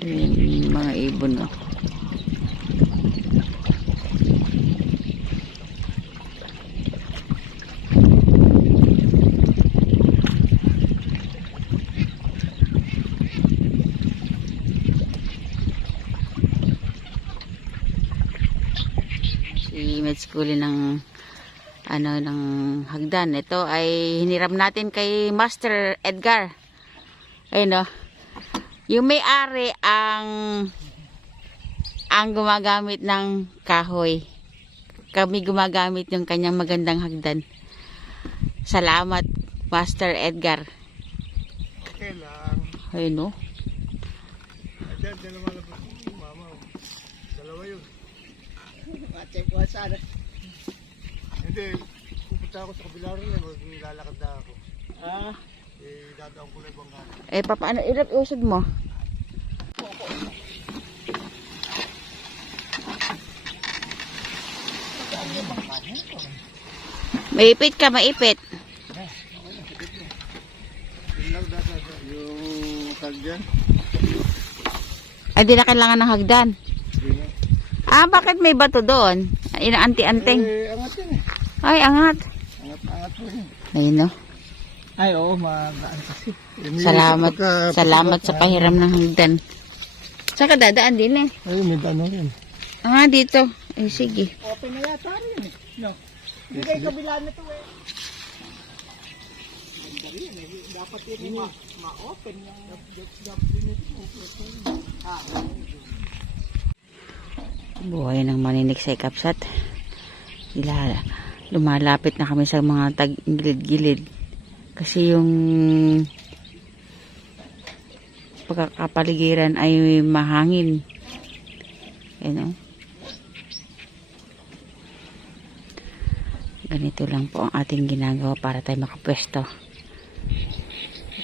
Yung mga ibon, no? Si Metskuli ng ng hagdan. Ito ay hiniram natin kay Master Edgar. Ayun, no? Yung may-ari ang gumagamit ng kahoy. Kami gumagamit yung kanyang magandang hagdan. Salamat, Master Edgar. Okay lang. Ayun, no? Diyan, dalawa na po. Mama, dalawa yun. Check ko sana. Hindi, pupunta ako sa kabila rin. Maglalakad na ako. Dadaan ko na ibang gano'n. Paano usod mo? Maipit ka, maipit. Yun lang dasa yung tag dyan. Ay, di na kailangan ng hagdan. Hindi na. Bakit may bato doon? Inaanti-anting. Angat yun eh. Ay, angat. Angat po yun. Ayun, no? Ay, oo, magaan kasi. Salamat sa pahiram ng hagdan. Saan ka dadaan din eh? Ay, may dano yun. Dito. Ay, sige. Open na yata rin eh. No? Hindi kayo kabila na to eh. Dapat yun ma-open yung Buhay ng maninik sa ikapsat. Lumalapit na kami sa mga tag-gilid-gilid. Kasi yung pagkakapaligiran ay mahangin. Ayan, o. Ganito lang po ang ating ginagawa para tayo makapwesto.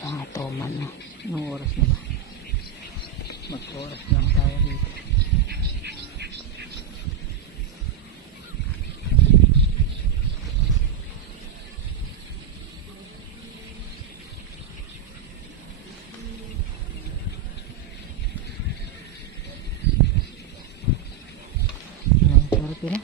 Mga toman, no? Anong oras na ba? Mag-oras lang tayo dito. Sorry, pila.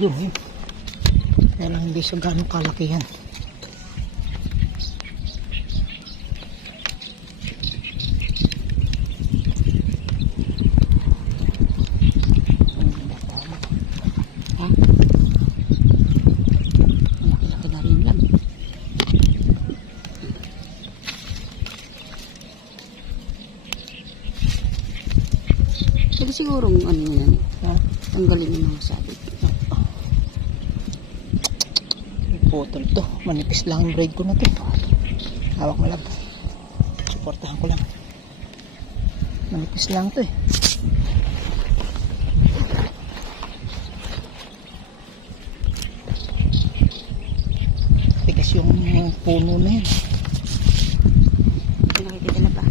Yun eh. Kaya lang hindi siya gano'ng kalakihan. Laki-laki na rin lang. Pwede sigurong ano yan. Tanggalin yung mga sabit. Putol to. Manipis lang ang braid ko na to. Hawak mo lang. Suportahan ko lang. Manipis lang to eh. Tigas yung puno na yun. Nakikita na pa.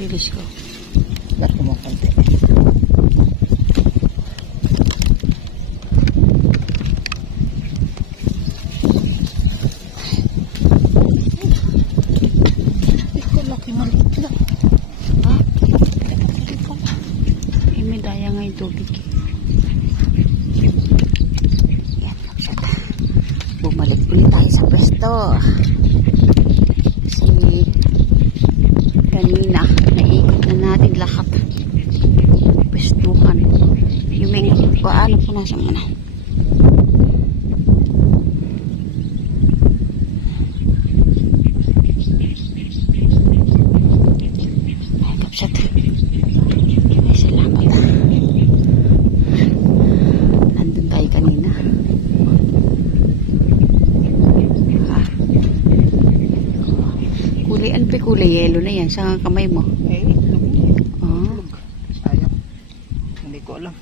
Release ko. Lahat mo konti. Ito laki maliit lang. May daya nga yung tubig. Yan, magsata. Bumalik ulit tayo sa pwesto. Kasi kanina naikot na natin lahat. Pwestuhan. Yung may paano po nasa mana. Ay, kapsat. Ay, salamat. Nandun tayo kanina. Kulay, ano pa kulay yellow na yan sa kamay mo? Eh, itlog niya. Ah, Sayang. Hindi ko alam.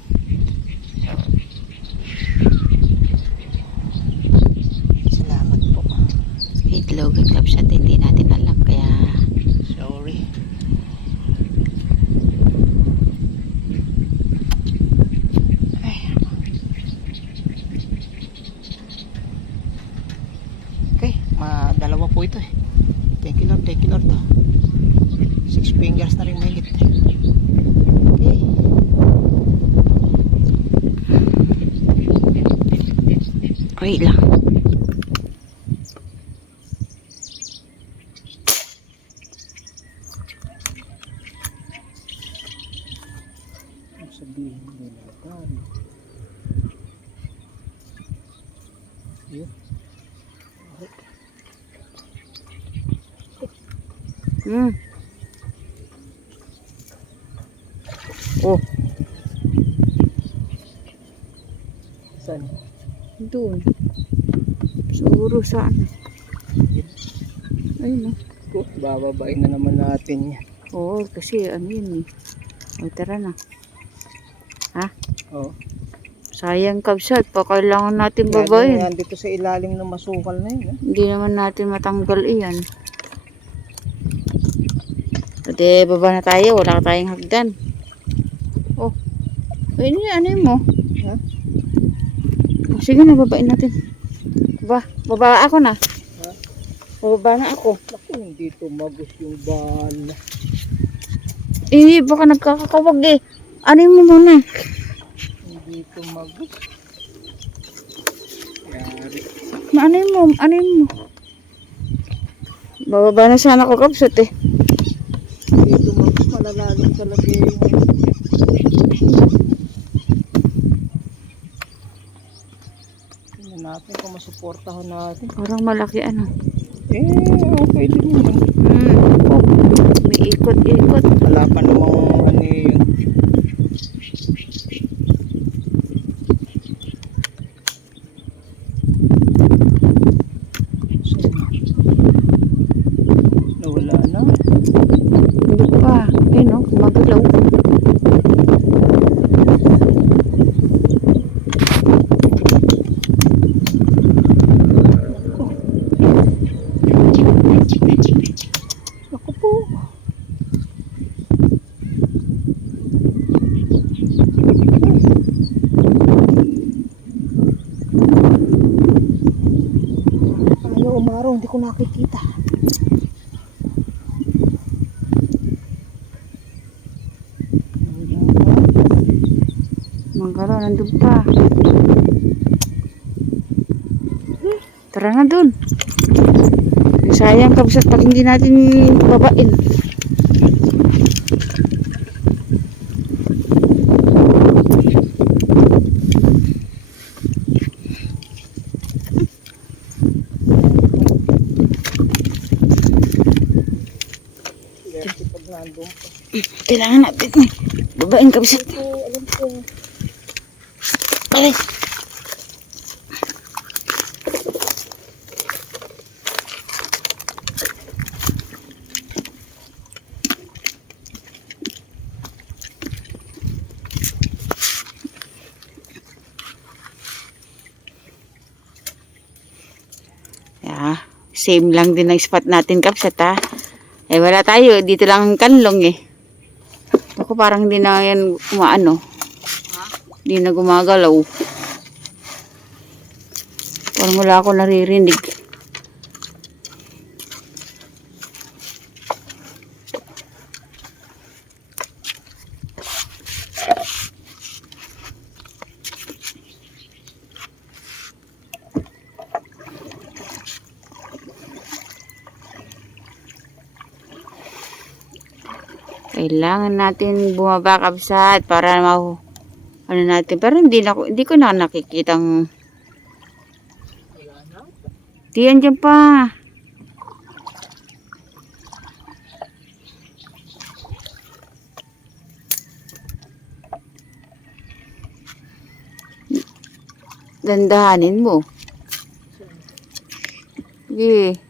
Salamat po. itlog at kapsat, hindi natin alam kaya Sorry. Ay. Okay, dalawa po ito eh. Thank you Lord, thank you Lord. 6 fingers na rin mahigit. Okay. wait lang. Sabihin nila kan. Yun. Hmm. Oh, Saan? doon. Siguro saan? Ayun, no? Ko, bababain na naman natin yan. Oo, kasi ano yun eh. Ay, tara na. Oh. Sayang kapsat, pa kailangan natin Lalo babayin. yan dito sa ilalim ng masukal na yun. Hindi naman natin matanggal iyan. Pwede baba na tayo, wala tayong hagdan. Oh, ayun yan, ano yun mo? Ha? Oh, sige na, babain natin. Baba ako na. Ha? Bababa na ako. Naku, hindi tumagos yung bala. Eh, baka nagkakakawag eh. Ano mo muna? Hindi tumagos. Yari. Ano mo? Bababa na sana ako kapsat eh. Hindi tumagos, malalalim talaga yung... Tingnan natin kung masuportahan natin. Parang malaki ano. Okay din yun. Oh, may ikot-ikot. Wala pa namang ano yun. Nawala na. Hindi pa. Ayun o, gumagalaw. Ako po. Ayaw umaraw, hindi ko nakikita. Magkano, nandun pa. Tara na dun. Sayang kapsat pag hindi natin babain. Pag nandun pa. Kailangan natin babain kapsat. Alam ko. Balik. Yeah, same lang din ang spot natin kapsat ha. Eh wala tayo, dito lang ang kanlong eh. Ako parang hindi na yan umaano. Hindi na gumagalaw. Parang wala ako naririnig. Kailangan natin bumaba kabsat para ano natin. Pero hindi ko na nakikitang diyan dyan pa. Dandahanin mo. Sige.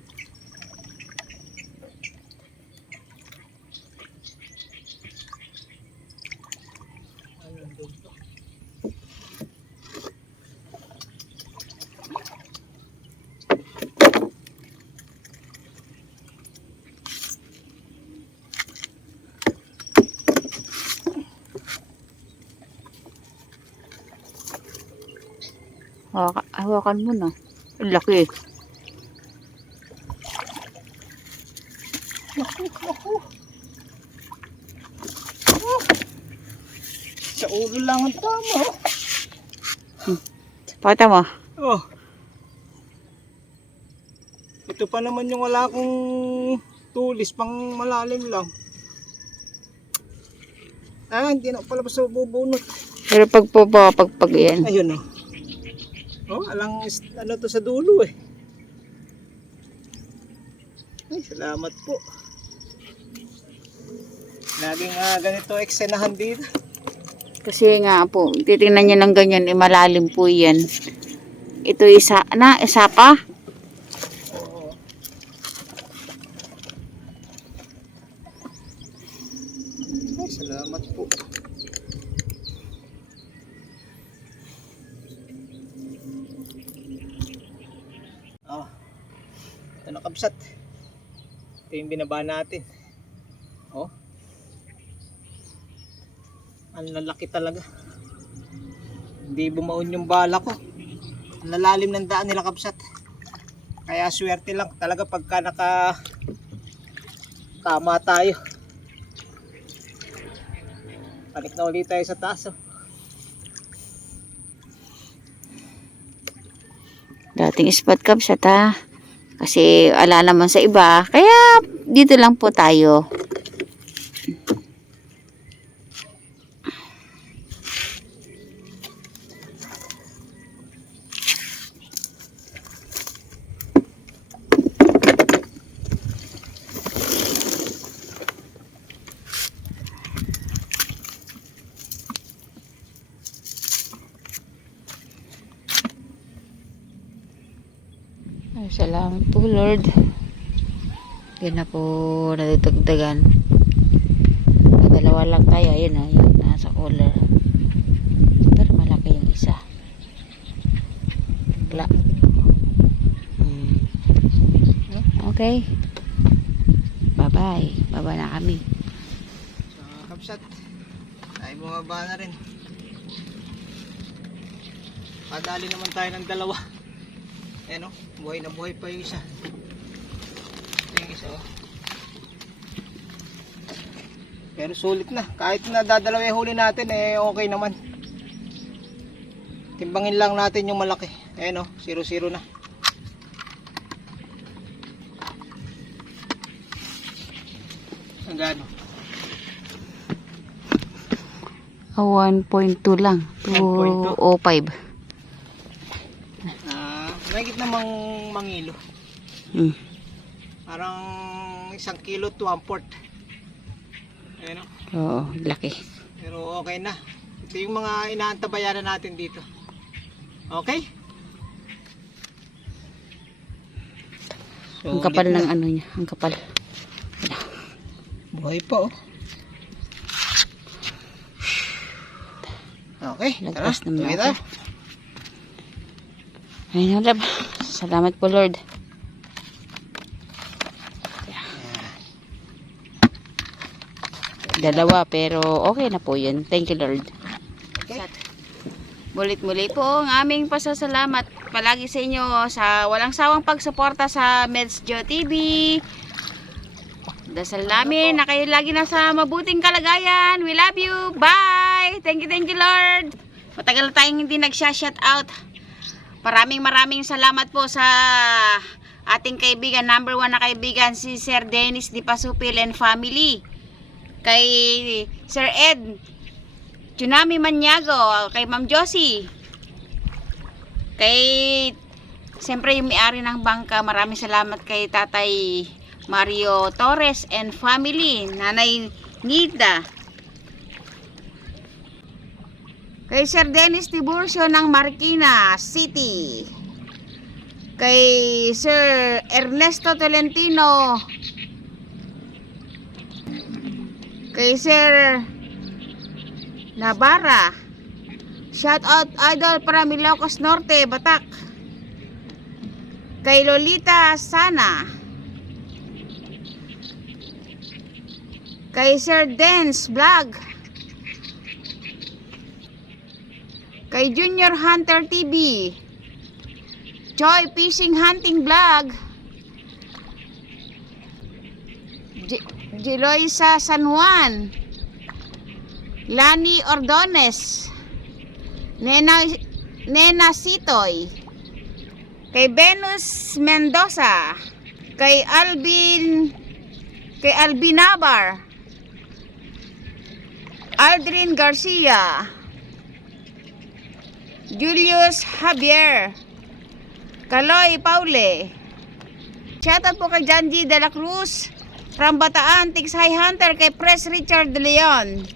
Hawakan mo na. Ang laki. Sa ulo lang ang tama. Pakita mo. Oh. Ito pa naman yung wala akong tulis, pang malalim lang. Hindi na pala sa bubunot. Pero pag yan. Ayun oh. Oh, alang ano to sa dulo eh. Ay, salamat po. Laging ganito eksenahan dito. Kasi nga po, titingnan nyo ng ganyan, malalim po yan. Ito isa pa. Oo. Ay, salamat po. Ito nakabsat. Ito yung binaba natin. Oh. Ang lalaki talaga. Hindi bumaon yung bala ko. Ang lalalim ng daan nila kabsat. Kaya swerte lang talaga pagka tama tayo. Balik na ulit tayo sa taas. Oh. Dating spot kabsat ha. Kasi ala naman sa iba. Kaya dito lang po tayo. Ay, salamat po Lord. Yan na po nadagdagan. Dalawa lang tayo. Ayun na, yun, nasa cooler. Pero malaki yung isa. Wala. Okay. Bye-bye. Baba na kami. So, kabsat. Ay bumaba na rin. Padali naman tayo ng dalawa. Ayan o, buhay na buhay pa yung isa. Ito yung isa o. Pero sulit na. Kahit na dadalawa yung huli natin, okay naman. Timbangin lang natin yung malaki. Ayan o, 0-0 na. Ang gano? 1.2 lang. 2.05. Mahigit namang mangilo. Parang 1 kilo to 1/4. Ayan o. Oo, laki. Pero okay na. Ito yung mga inaantabayanan natin dito. Okay? So, Ang kapal ng ano niya. Ang kapal. Buhay pa oh. Okay, tara. Lagpas naman Tuloy tayo. Ayun na, salamat po Lord. Dalawa pero okay na po yun. Thank you Lord. Okay. Mulit-muli po ang aming pasasalamat palagi sa inyo sa walang sawang pagsuporta sa Medsjo TV. Dasal namin na kayo lagi nasa mabuting kalagayan. We love you. Bye. Thank you Lord. Matagal na tayong hindi nag-shout out. Maraming salamat po sa ating kaibigan, number 1 na kaibigan, si Sir Dennis Di Pasupil and family. kay Sir Ed Tsunami Maniago, kay Ma'am Josie, kay siyempre yung may-ari ng bangka. Maraming salamat kay Tatay Mario Torres and family, Nanay Nida, kay Sir Dennis Tiburcio ng Marikina City, kay Sir Ernesto Tolentino, kay Sir Navarra, shout out Idol para Ilocos Norte, Batak, kay Lolita Sana, kay Sir Dance Vlog, kay Junior Hunter TV, Joy Fishing Hunting Vlog, Jeloisa San Juan, Lani Ordones, Nena Sitoy, kay Venus Mendoza, kay Albinabar, Aldrin Garcia, Julius Javier, Kaloy Paule. Shoutout po kay Janji de la Cruz from Bataan, Tiksay Hunter, kay Pres Richard de Leon,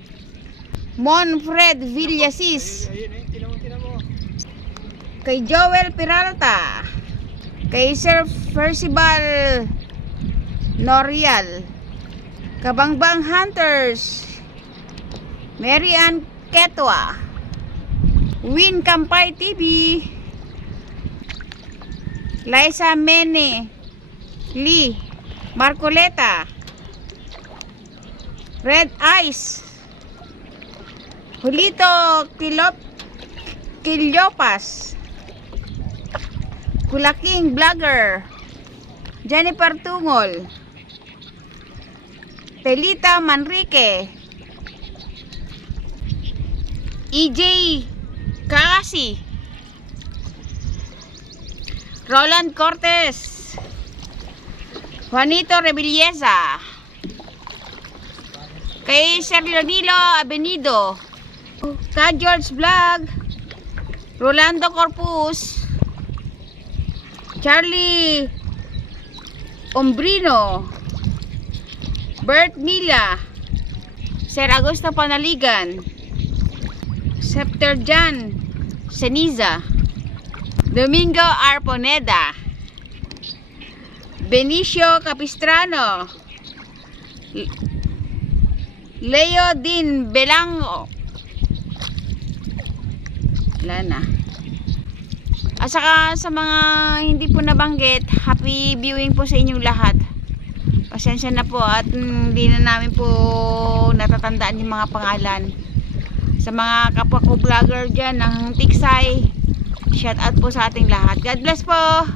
Monfred Villasis, Tinan mo. kay Joel Peralta, kay Sir Percival Norial, Kabangbang Hunters, Mary Ann Ketwa, Win Kampay TV, Liza Mene Lee Marcoleta, Red Eyes, Julito Quillopas, Kulaking Vlogger, Jennifer Tungol, Telita Manrique, EJ Kasi, Roland Cortez, Juanito Rebelleza, kay Sir Leonilo Avenido, ka George Vlog, Rolando Corpus, Charlie Ombrino, Bert Mila, Sir Augusto Panaligan, Septerjan Ceniza, Domingo Arponeda, Benicio Capistrano, Leo Din Belango, wala na. At saka sa mga hindi po nabanggit, happy viewing po sa inyong lahat. Pasensya na po at hindi na namin po natatandaan yung mga pangalan. Sa mga kapwa ko vlogger dyan ng Tiksay, shout out po sa ating lahat. God bless po!